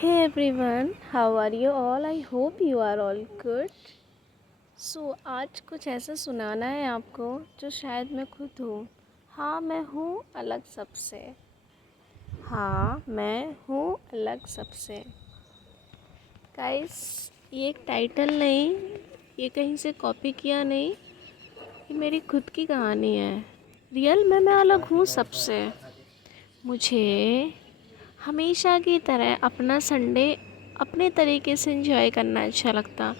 Hey everyone, how are you all? I hope you are all good. आज कुछ ऐसा सुनाना है आपको जो शायद मैं खुद हूँ। हाँ, मैं हूँ अलग सबसे। हाँ, मैं हूँ अलग सबसे। गाइस, ये एक टाइटल नहीं, ये कहीं से कॉपी किया नहीं, ये मेरी खुद की कहानी है। रियल में मैं अलग हूँ सबसे। मुझे हमेशा की तरह अपना संडे अपने तरीके से एंजॉय करना अच्छा लगता।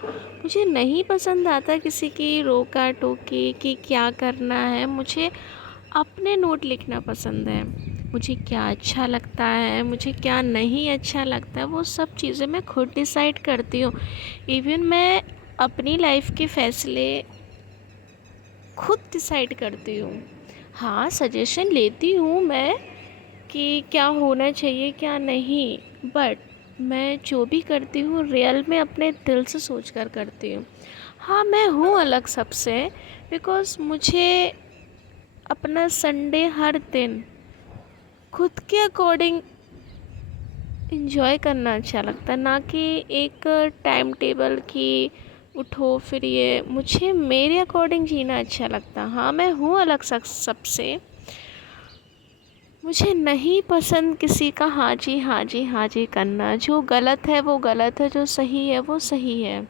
मुझे नहीं पसंद आता किसी की रोका टोकी कि क्या करना है। मुझे अपने नोट लिखना पसंद है। मुझे क्या अच्छा लगता है, मुझे क्या नहीं अच्छा लगता है, वो सब चीज़ें मैं खुद डिसाइड करती हूँ। इवन मैं अपनी लाइफ के फ़ैसले खुद डिसाइड करती हूँ। हाँ, सजेशन लेती हूँ मैं कि क्या होना चाहिए क्या नहीं, बट मैं जो भी करती हूँ रियल में अपने दिल से सोच कर करती हूँ। हाँ, मैं हूँ अलग सबसे बिकॉज़ मुझे अपना संडे हर दिन खुद के अकॉर्डिंग इंजॉय करना अच्छा लगता है, ना कि एक टाइम टेबल की उठो फिर ये। मुझे मेरे अकॉर्डिंग जीना अच्छा लगता। हाँ, मैं हूँ अलग सबसे। मुझे नहीं पसंद किसी का हाँ जी हाँ जी हाँ जी करना। जो गलत है वो गलत है, जो सही है वो सही है।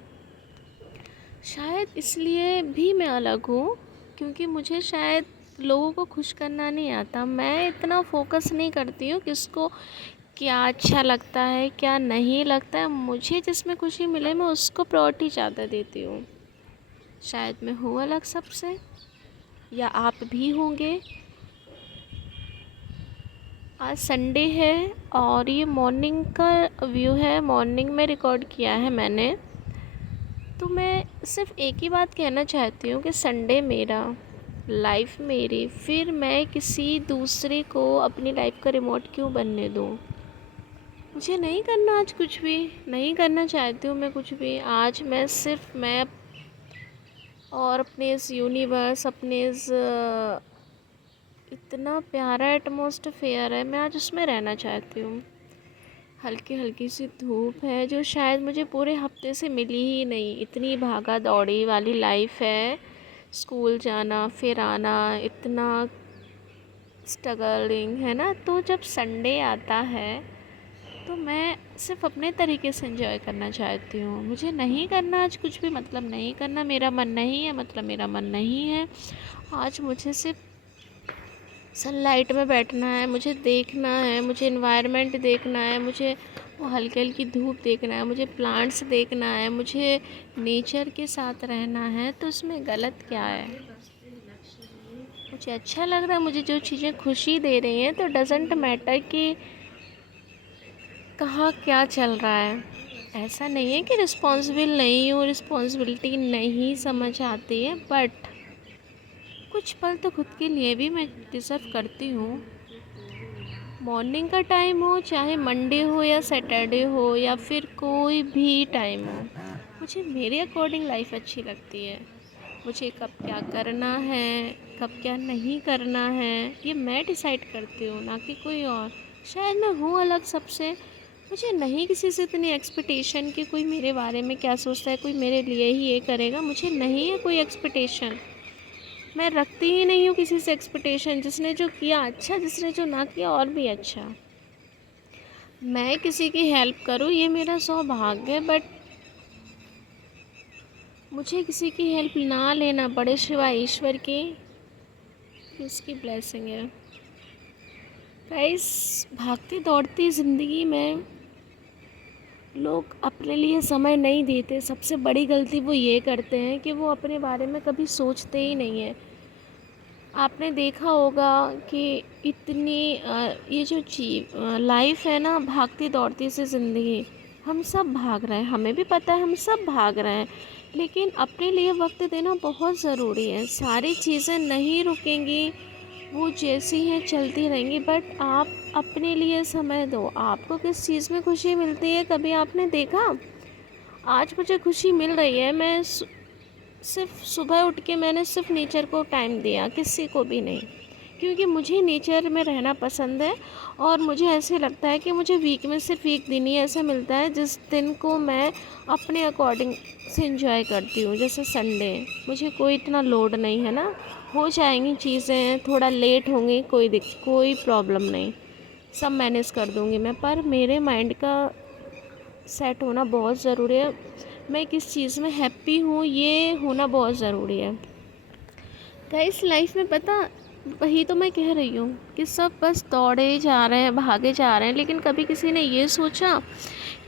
शायद इसलिए भी मैं अलग हूँ क्योंकि मुझे शायद लोगों को खुश करना नहीं आता। मैं इतना फोकस नहीं करती हूँ किसको क्या अच्छा लगता है क्या नहीं लगता है। मुझे जिसमें खुशी मिले मैं उसको प्रायोरिटी ज़्यादा देती हूँ। शायद मैं हूँ अलग सबसे, या आप भी होंगे। आज संडे है और ये मॉर्निंग का व्यू है। मॉर्निंग में रिकॉर्ड किया है मैंने। तो मैं सिर्फ एक ही बात कहना चाहती हूँ कि संडे मेरा, लाइफ मेरी, फिर मैं किसी दूसरे को अपनी लाइफ का रिमोट क्यों बनने दूँ। मुझे नहीं करना आज कुछ भी, नहीं करना चाहती हूँ मैं कुछ भी। आज मैं सिर्फ मैं और अपने इस यूनिवर्स, अपने इस इतना प्यारा एटमॉस्फेयर है, मैं आज उसमें रहना चाहती हूँ। हल्की हल्की सी धूप है जो शायद मुझे पूरे हफ्ते से मिली ही नहीं। इतनी भागा दौड़ी वाली लाइफ है, स्कूल जाना फिर आना, इतना स्ट्रगलिंग है ना। तो जब संडे आता है तो मैं सिर्फ अपने तरीके से एंजॉय करना चाहती हूँ। मुझे नहीं करना आज कुछ भी, मतलब नहीं करना। मेरा मन नहीं है मतलब मेरा मन नहीं है। आज मुझे सिर्फ सनलाइट में बैठना है, मुझे देखना है, मुझे इन्वायरमेंट देखना है, मुझे वो हल्की हल्की धूप देखना है, मुझे प्लांट्स देखना है, मुझे नेचर के साथ रहना है। तो उसमें गलत क्या है? मुझे अच्छा लग रहा है, मुझे जो चीज़ें खुशी दे रही हैं, तो डजेंट मैटर कि कहाँ क्या चल रहा है। ऐसा नहीं है कि रिस्पॉन्सिबल नहीं हूँ, रिस्पॉन्सिबिलिटी नहीं समझ आती है, बट कुछ पल तो खुद के लिए भी मैं डिज़र्व करती हूँ। मॉर्निंग का टाइम हो, चाहे मंडे हो या सैटरडे हो या फिर कोई भी टाइम हो, मुझे मेरे अकॉर्डिंग लाइफ अच्छी लगती है। मुझे कब क्या करना है, कब क्या नहीं करना है, ये मैं डिसाइड करती हूँ, ना कि कोई और। शायद मैं हूँ अलग सबसे। मुझे नहीं किसी से इतनी एक्सपेक्टेशन कि कोई मेरे बारे में क्या सोचता है, कोई मेरे लिए ही ये करेगा। मुझे नहीं है कोई एक्सपेक्टेशन। मैं रखती ही नहीं हूँ किसी से एक्सपेक्टेशन। जिसने जो किया अच्छा, जिसने जो ना किया और भी अच्छा। मैं किसी की हेल्प करूँ ये मेरा सौभाग्य है, बट मुझे किसी की हेल्प ना लेना पड़े सिवाय ईश्वर की, उसकी ब्लेसिंग है। गाइस, भागती दौड़ती ज़िंदगी में लोग अपने लिए समय नहीं देते। सबसे बड़ी गलती वो ये करते हैं कि वो अपने बारे में कभी सोचते ही नहीं है। आपने देखा होगा कि इतनी ये जो लाइफ है ना, भागती दौड़ती सी ज़िंदगी, हम सब भाग रहे हैं, हमें भी पता है हम सब भाग रहे हैं, लेकिन अपने लिए वक्त देना बहुत ज़रूरी है। सारी चीज़ें नहीं रुकेंगी, वो जैसी हैं चलती रहेंगी, बट आप अपने लिए समय दो। आपको किस चीज़ में खुशी मिलती है, कभी आपने देखा? आज मुझे खुशी मिल रही है, मैं सिर्फ सुबह उठ के मैंने सिर्फ नेचर को टाइम दिया, किसी को भी नहीं। क्योंकि मुझे नेचर में रहना पसंद है और मुझे ऐसे लगता है कि मुझे वीक में सिर्फ एक दिन ही ऐसा मिलता है जिस दिन को मैं अपने अकॉर्डिंग से एंजॉय करती हूँ। जैसे संडे, मुझे कोई इतना लोड नहीं है ना, हो जाएंगी चीज़ें, थोड़ा लेट होंगी, कोई प्रॉब्लम नहीं, सब मैनेज कर दूँगी मैं। पर मेरे माइंड का सेट होना बहुत ज़रूरी है, मैं किस चीज़ में हैप्पी हूँ ये होना बहुत ज़रूरी है। गाइस लाइफ में पता, वही तो मैं कह रही हूँ कि सब बस दौड़े जा रहे हैं, भागे जा रहे हैं, लेकिन कभी किसी ने ये सोचा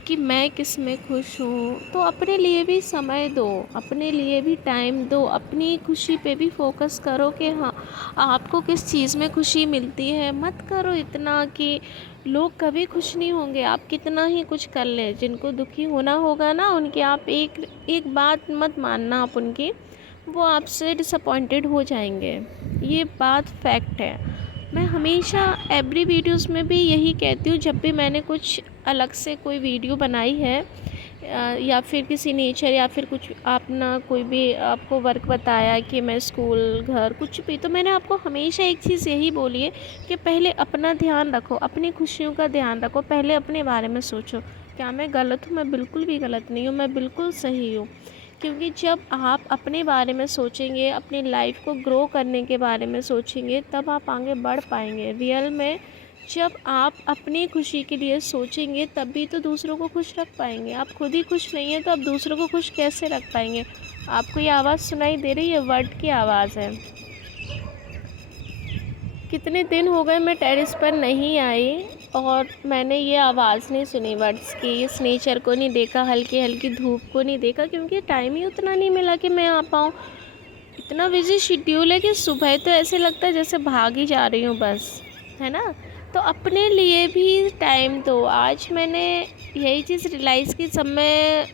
कि मैं किस में खुश हूँ। तो अपने लिए भी समय दो, अपने लिए भी टाइम दो, अपनी खुशी पे भी फोकस करो कि हाँ आपको किस चीज़ में खुशी मिलती है। मत करो इतना कि लोग कभी खुश नहीं होंगे, आप कितना ही कुछ कर ले, जिनको दुखी होना होगा ना उनकी आप एक बात मत मानना आप उनकी, वो आपसे डिसअपॉइंटेड हो जाएंगे, ये बात फैक्ट है। मैं हमेशा एवरी वीडियोस में भी यही कहती हूँ, जब भी मैंने कुछ अलग से कोई वीडियो बनाई है या फिर किसी नेचर या फिर कुछ अपना कोई भी आपको वर्क बताया कि मैं स्कूल घर कुछ भी, तो मैंने आपको हमेशा एक चीज़ यही बोली है कि पहले अपना ध्यान रखो, अपनी खुशियों का ध्यान रखो, पहले अपने बारे में सोचो। क्या मैं गलत हूँ? मैं बिल्कुल भी गलत नहीं हूँ, मैं बिल्कुल सही हूँ। क्योंकि जब आप अपने बारे में सोचेंगे, अपनी लाइफ को ग्रो करने के बारे में सोचेंगे, तब आप आगे बढ़ पाएंगे। रियल में जब आप अपनी खुशी के लिए सोचेंगे तभी तो दूसरों को खुश रख पाएंगे। आप खुद ही खुश नहीं हैं तो आप दूसरों को खुश कैसे रख पाएंगे? आपको ये आवाज़ सुनाई दे रही है? वर्ड की आवाज़ है। कितने दिन हो गए मैं टेरेस पर नहीं आई और मैंने ये आवाज़ नहीं सुनी बर्ड्स की, इस नेचर को नहीं देखा, हल्की हल्की धूप को नहीं देखा, क्योंकि टाइम ही उतना नहीं मिला कि मैं आ पाऊँ। इतना बिजी शेड्यूल है कि सुबह तो ऐसे लगता है जैसे भाग ही जा रही हूँ बस, है ना। तो अपने लिए भी टाइम दो। आज मैंने यही चीज़ रियलाइज़ की, सब मैं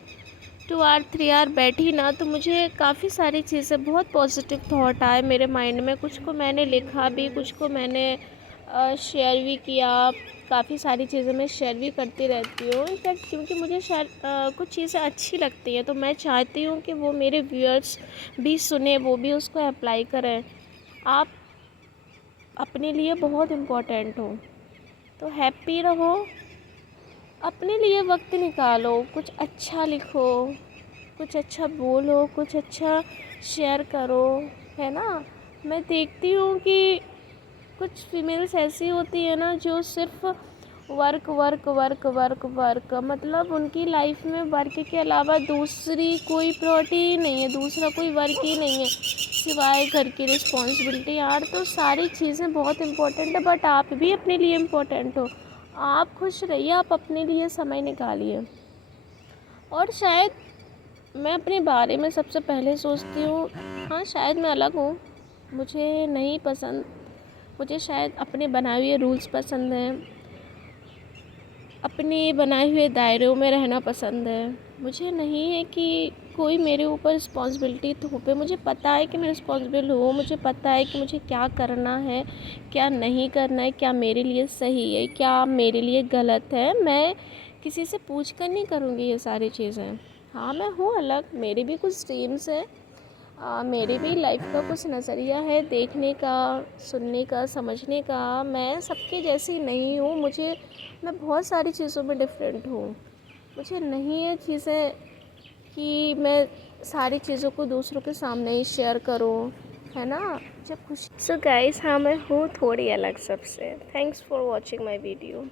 2 और 3 आवर बैठी ना तो मुझे काफ़ी सारी चीज़ें, बहुत पॉजिटिव थॉट आए मेरे माइंड में। कुछ को मैंने लिखा भी, कुछ को मैंने शेयर भी किया। काफ़ी सारी चीज़ें मैं शेयर भी करती रहती हूँ इनफैक्ट, क्योंकि मुझे शेयर कुछ चीज़ें अच्छी लगती हैं तो मैं चाहती हूँ कि वो मेरे व्यूअर्स भी सुने, वो भी उसको अप्लाई करें। आप अपने लिए बहुत इम्पोर्टेंट हो, तो हैप्पी रहो, अपने लिए वक्त निकालो, कुछ अच्छा लिखो, कुछ अच्छा बोलो, कुछ अच्छा शेयर करो, है ना। मैं देखती हूँ कि कुछ फीमेल्स ऐसी होती है ना जो सिर्फ work work work work work, मतलब उनकी लाइफ में वर्क के अलावा दूसरी कोई प्रायोरिटी ही नहीं है, दूसरा कोई वर्क ही नहीं है सिवाय घर की रिस्पॉन्सिबिलिटी। यार तो सारी चीज़ें बहुत इम्पोर्टेंट है, बट आप भी अपने लिए इम्पोर्टेंट हो। आप खुश रहिए, आप अपने लिए समय निकालिए। और शायद मैं अपने बारे में सबसे पहले सोचती हूँ, हाँ शायद मैं अलग हूँ, मुझे नहीं पसंद, मुझे शायद अपने बनाए हुए रूल्स पसंद हैं, अपने बनाए हुए दायरों में रहना पसंद है। मुझे नहीं है कि कोई मेरे ऊपर रिस्पॉन्सिबिलिटी थोपे। मुझे पता है कि मैं रिस्पॉन्सिबल हूँ, मुझे पता है कि मुझे क्या करना है, क्या नहीं करना है, क्या मेरे लिए सही है, क्या मेरे लिए गलत है। मैं किसी से पूछ कर नहीं करूँगी ये सारी चीज़ें। हाँ मैं हूँ अलग, मेरी भी कुछ ड्रीम्स हैं, मेरी भी लाइफ का कुछ नज़रिया है देखने का, सुनने का, समझने का। मैं सबके जैसी नहीं हूँ, मैं बहुत सारी चीज़ों में डिफरेंट हूँ। मुझे नहीं है चीज़ें कि मैं सारी चीज़ों को दूसरों के सामने ही शेयर करूँ, है ना। जब खुशी, सो गाइस हाँ मैं हूँ थोड़ी अलग सबसे। Thanks for watching my video.